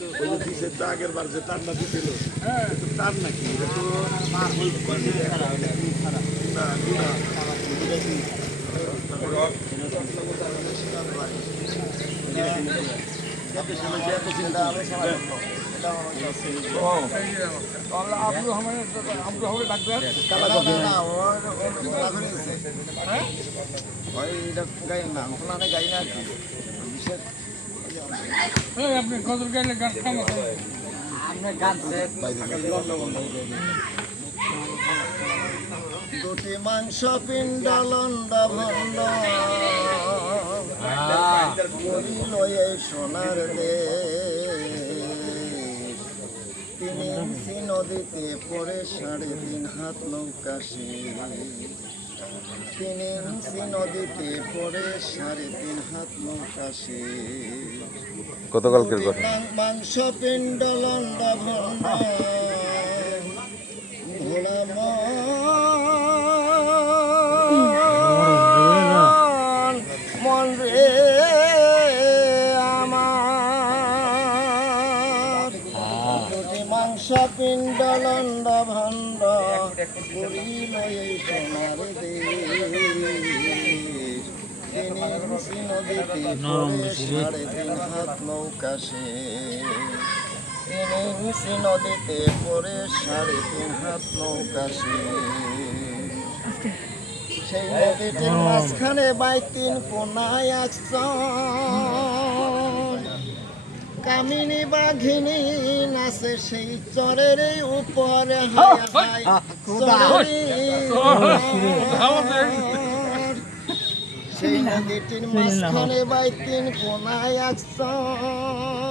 ওই দিছে তো আগের বার যে তার না দিছিল তার নাকি এটা তো না আপনি গজল গাইলে গান খান দুটি মাংস পিণ্ড লন্ড ভণ্ড সোনার দেশ ইঞ্চি নদীতে পড়ে সাড়ে তিন হাত নৌকা তিন ইঞ্চি নদীতে পড়ে সাড়ে তিন হাত নৌকা গতকালকের ঘটনা। মাংস পিণ্ড লন্ড ভণ্ড ঘোড়া মন রে পিণ্ড লন্ড ভণ্ড করিল এই সোনার দেশ। তিনি ইঞ্চি নদীতে সাড়ে তিন হাত নৌকা তিনি নদীতে পড়ে সাড়ে তিন হাত নৌকা সেই নদীটির মাঝখানে বাই তিন কোনায় একজন কামিনী বাঘিনী নাচে সেই চরের উপরে হায় হায় সেই নদীটির মাঝখানে বাই তিন কোনায় একজন